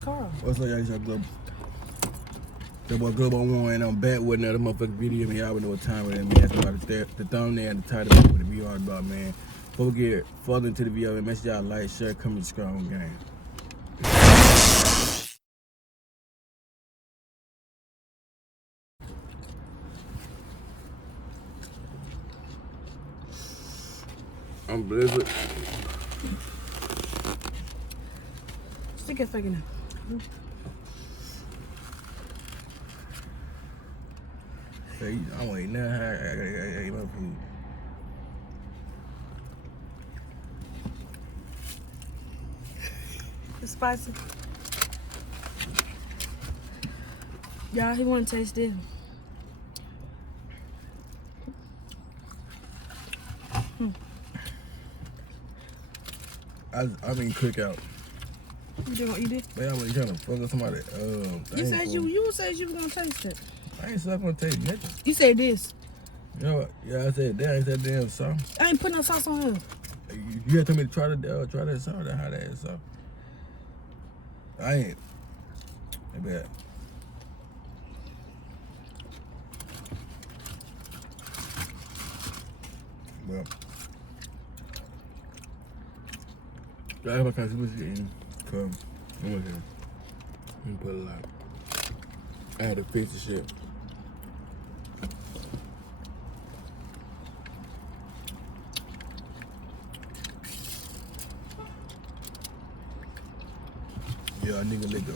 Carl. What's up, y'all? It's your Global. That boy Global One, and I'm back with another motherfucking video. Man, y'all know what time it is, man. That's about the thumbnail and the title of the video all about, man. Before we get further into the video, man, make sure y'all like, share, comment, subscribe on game. I'm Blizzard. Stick it fucking up. Hey, I'm waiting now. I eat my food. It's spicy. Y'all, he want to taste this. I mean, Cookout. You doing what you did? Man, I'm really trying to fuck up somebody. You said you said you were gonna taste it. I ain't sucking gonna taste nothing. You said this. You know what? Yeah, I said that. I ain't said damn sauce. I ain't putting no sauce on her. You had told me to try that sauce. How that is sauce. I ain't. I bet. Well, I have a kind of eating. Come, I'm with him. Let me put a lot. I had to fix the shit. Yeah, a nigga lick the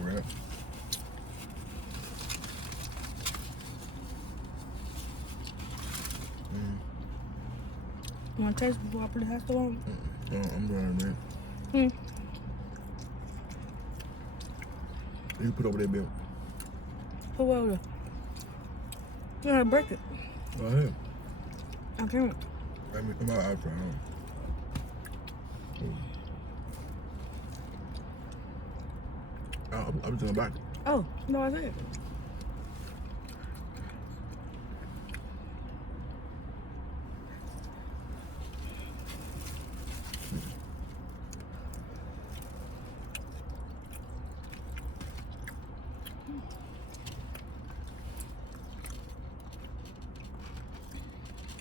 wrap. You want to taste before I put the hot stuff on? I'm done, man. You put over there, Bill. Put what over there? You gotta break it. Go ahead. I can't. I mean, come out after. I'm just going back. Oh, no, I said.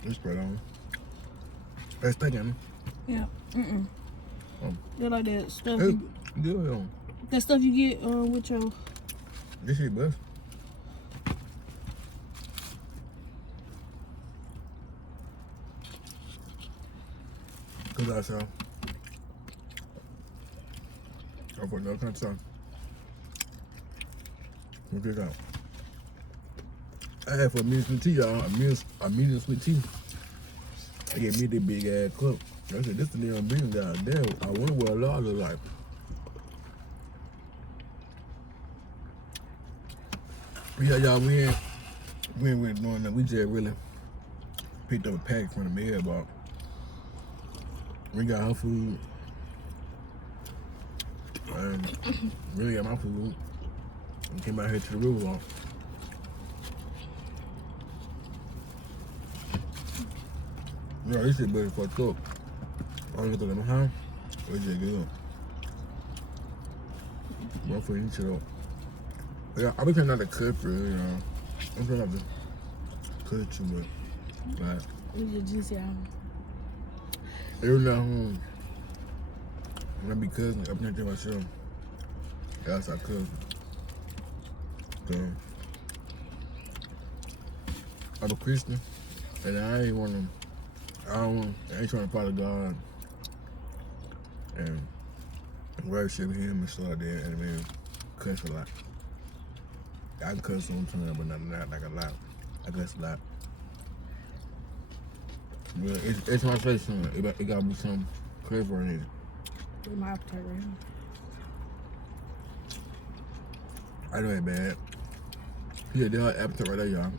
Let's spread on. Let's take him. Yeah. They're like that stuff. Hey, good. That stuff you get with your. This shit bust. Cause I saw. I put no kind of song. Look it out. I had for medium sweet tea, y'all. A medium sweet tea. They gave me the big ass cup. I said, this the damn bean guy. Damn, I wonder what a lot look like. Yeah, y'all, we ain't really doing that. We just really picked up a pack from the mailbox. We got our food. Really got my food. And came out here to the river walk. No, this shit better fucked up. I don't look at them, huh? It's just good. I'm putting this shit up. Yeah, I've been trying not to cut for real, you know. I'm trying not to cut too much. Like, With your juicy out. every now and then, when I be cutting, I'm thinking to myself, else I could. So, I'm a Christian, and I ain't trying to follow God and worship Him and stuff like that, and then cuss a lot. I can cuss sometimes, but not like a lot. I cuss a lot. But it's my face, son. It gotta be some clever in it. With my appetite right now. I know it bad. Yeah, they have appetite right there, y'all.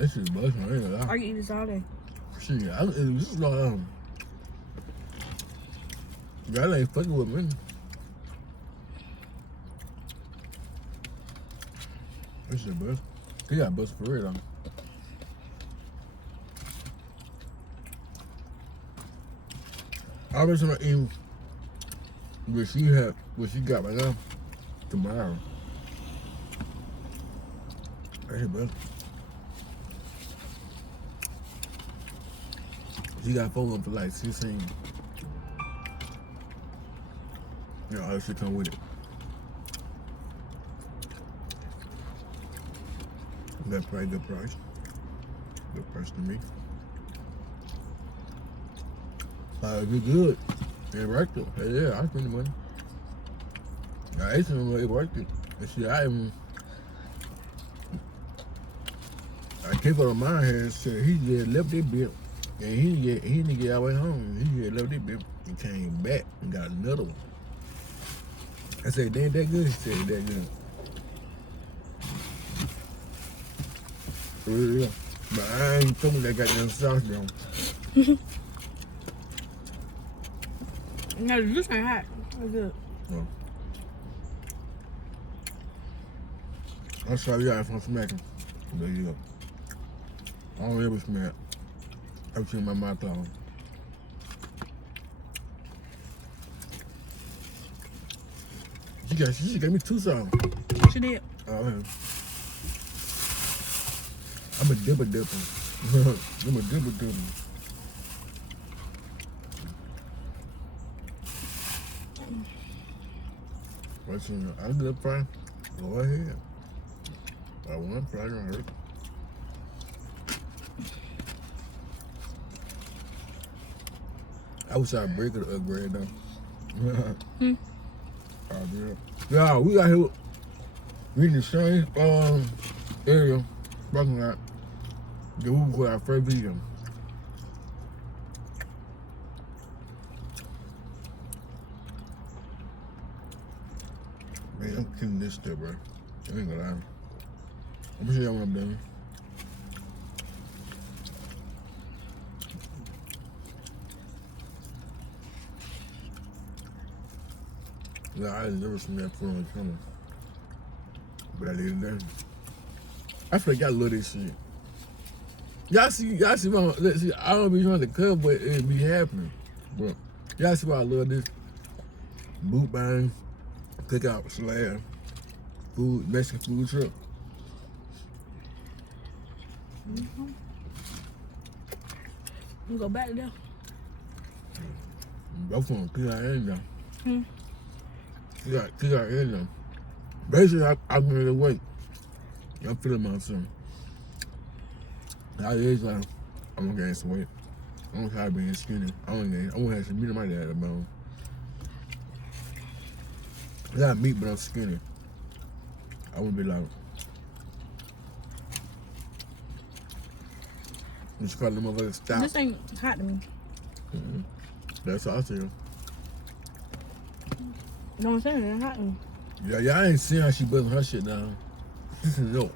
This shit busting. I ain't gonna lie. I can eat this all day. Shit, this is like, y'all ain't fucking with me. This shit bust. He got bust for real, though. I was eating What she got right now, tomorrow. Hey, bro. She got 4 of them for like 16. You know, all that shit come with it. Good price, good price. Good price to me. It's good. It worked it. Yeah, I spent the money. I ate some, it worked it. And see, I kept it on my hands, so he just left that bit. And he didn't get all the way home. He just left that bit and came back and got another one. I said, they ain't that good? He said, that good. Yeah. But I ain't told me that goddamn sauce though. No, this ain't hot. It's good. Oh. I'm sorry, y'all, if I'm smacking. There you go. I don't ever smack. I've seen my mouth on. She gave me 2 songs. She did. Oh, yeah. I'm a dipper. I'm a dipper. What's in there? I'm good, fry. Go ahead. I want fry, don't hurt. I wish I'd break it or upgrade though. Yeah, we got here. We in the same area, parking lot. The we recorded our first video. Man, I'm killing this stuff, bro. I ain't gonna lie. I'm gonna show y'all what I'm doing. Yeah, I ain't never seen that food on the camera. But I did it there. I feel like y'all love this shit. Y'all see my, let's see, I don't be trying to cut, but it be happening. But y'all see why I love this? Mukbang, Cookout, slab, food, Mexican food truck. Mm-hmm. You go back there. Both of them, Cookout and them. Cookout and them. Basically, I'm going to wait. I'm feeling myself. I is like, I'm gonna gain some weight. I'm tired of being skinny. I want to have some meat in my dad about. I got meat, but I'm skinny. I would be like, just call the motherfucker stop. This ain't hot to me. Mm-hmm. That's all I see. You know what I'm saying? It ain't hot to me. Yeah, y'all ain't seen how she busting her shit down. This is no.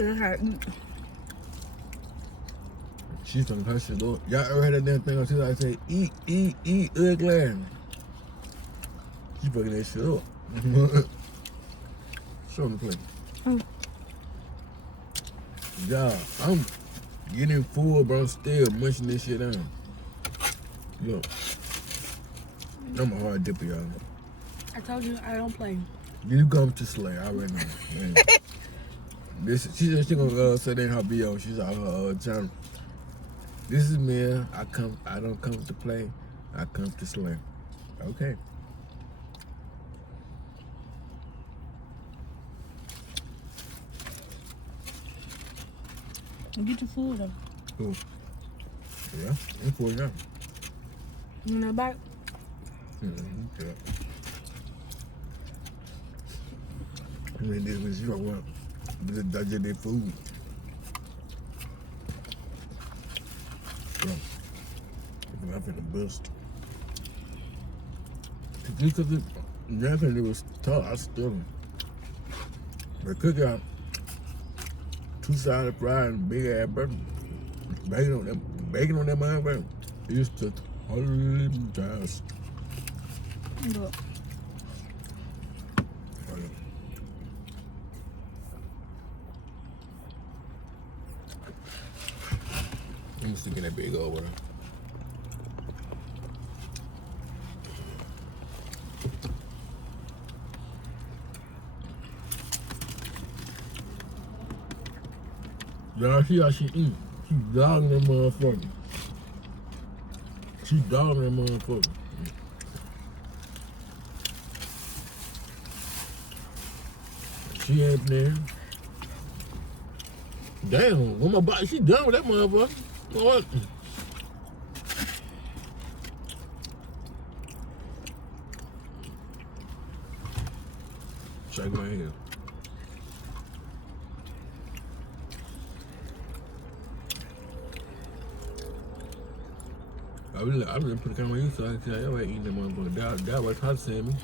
It's hot. She's talking her shit up. Y'all ever heard that damn thing on TV? I say, eat, ugly. She fucking that shit up. Show them the plate. Yeah, I'm getting full, but I'm still munching this shit down. Look. I'm a hard dipper, y'all. I told you I don't play. You come to slay, I already know. She said she gonna say that in her video. She's on her channel. This is me. I don't come to play. I come to slay. Okay. Get your food though. Cool. Yeah, I'm cool now. In the back. Okay. I mean, this was you don't want to digest their food. So, I'm finna bust. Because nothing that was taught, I still them. But Cookout, 2-sided fried and big ass burger. Bacon on that motherfucker. It used to $100. Look. I'm sticking that big over there. Y'all see how she eat. She dogging that motherfucker. She dogging that motherfucker. She ain't there. Damn, when my body, she done with that motherfucker. What? Shake my head. I really put the camera on you so I can tell you I ain't eating that motherfucker. That was hot to me.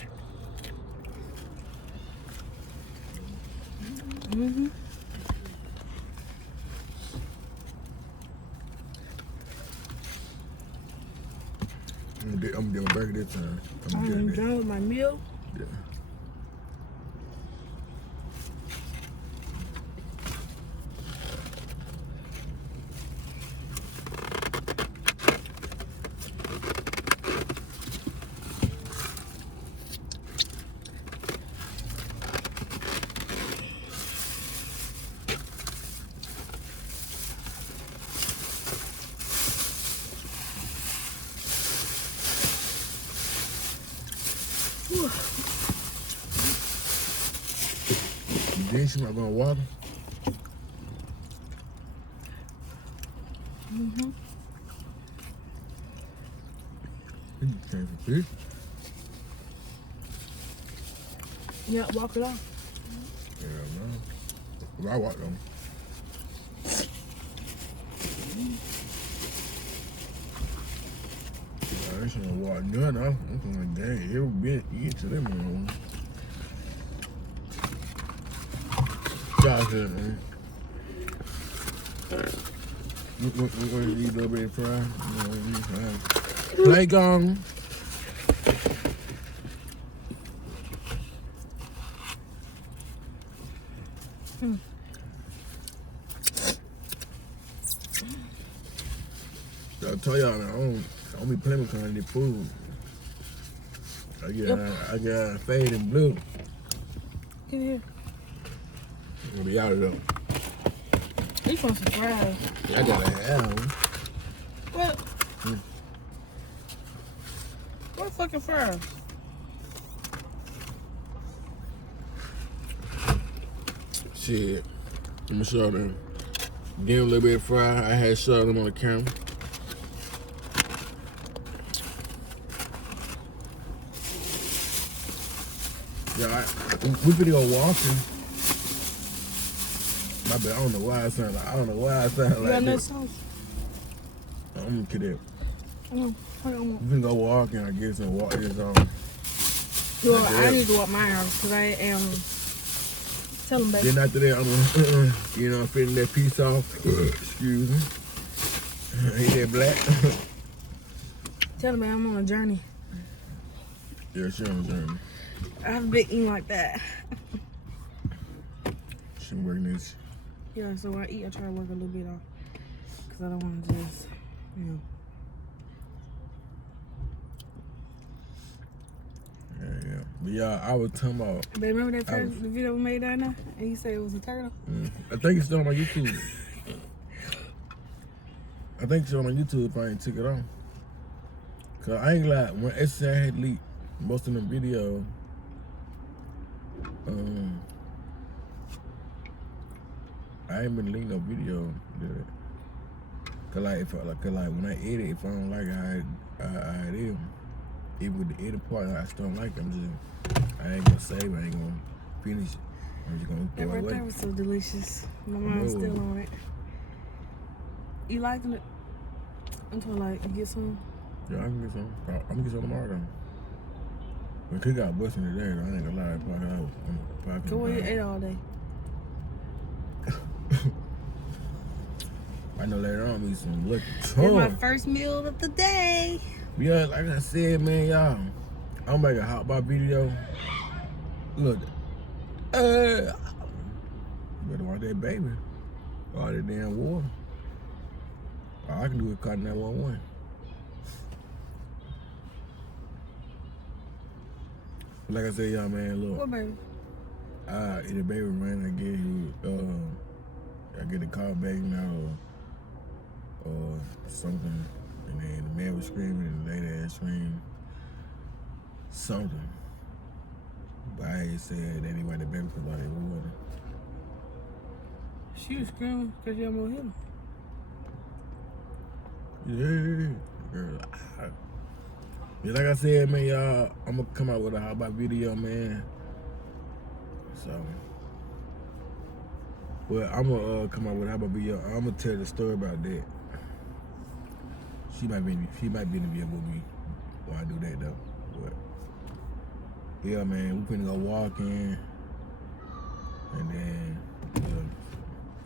Mm-hmm. I'm gonna get my burger this time. I'm done with my meal. Yeah. Then she not gonna water. Mm-hmm. You came for fish. Yeah, walk it off. Yeah, man. Well, I walk them. I ain't gonna walk none off. I'm going dang, every bit eat to them one. Josh here, man. We're gonna eat a little bit of fry. Play gone. I tell y'all, man, I don't be playing with kind of this food. I got fade and blue. Get here. I'm gonna be out of there. You want some fries? I gotta have them. What? What fucking fries? Shit. Let me show them. Give them a little bit of fry. I had showed them on the camera. Yeah, we finna go walking. My bad, I don't know why I sound like got that. sauce? I'm gonna get it. Hold on. We finna go walking, I guess, and walk this on. Well, I need to walk mine out because I am. Tell them, baby. Then after that, I'm gonna, fitting that piece off. Excuse me. Ain't that black? Tell them, baby, I'm on a journey. Yeah, she on the journey. I haven't been eating like that. She working this. Yeah, so when I eat, I try to work a little bit off. Because I don't want to just, Yeah. But yeah, I was talking about. But remember that first video we made down there? And you said it was a turtle? I think it's still on my YouTube. I think it's still on my YouTube if I ain't took it off. Cause I ain't like when SCI had leaked most of the videos. I ain't been leaking no video. Cause like when I edit, if I don't like it, I edit. Even with the edit part, I still don't like it. I ain't gonna save it. I ain't gonna finish it. I'm just gonna throw it away. That was so delicious. My mom's still on it. You liking it? I'm trying to you get some. Yeah, I can get some. I'm gonna get some tomorrow though. When Cookout busting today, I ain't gonna lie. Probably Go where you ate all day. I know later on me some lucky It's charm. my first meal of the day. Yeah, like I said, man, y'all, I'm making a hot bar video. Look, better watch that baby. All that damn water. All I can do is call 911. Like I said, y'all, man, look. What baby? If the baby ran, I get the called back now or something. And then the man was screaming and the lady ass screamed something. But I ain't said that anybody the baby because they water. She was screaming because you have more him. Yeah, girl. Yeah, like I said, man, y'all, I'm gonna come out with a how about video, man. So, well, I'm gonna come out with a how about video. I'm gonna tell the story about that. She might be in the video with me while I do that though. But yeah, man, we finna go walking, and then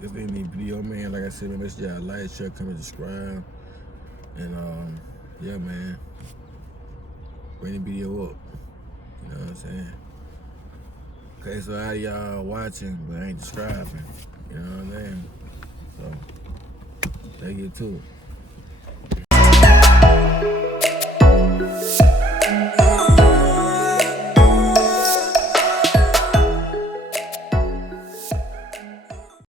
this ain't the video, man. Like I said, man, make sure y'all like, share, comment, subscribe, and yeah, man. Bring the video up. You know what I'm saying? Okay, so all y'all watching but ain't subscribing. You know what I'm saying? So, let's get to it.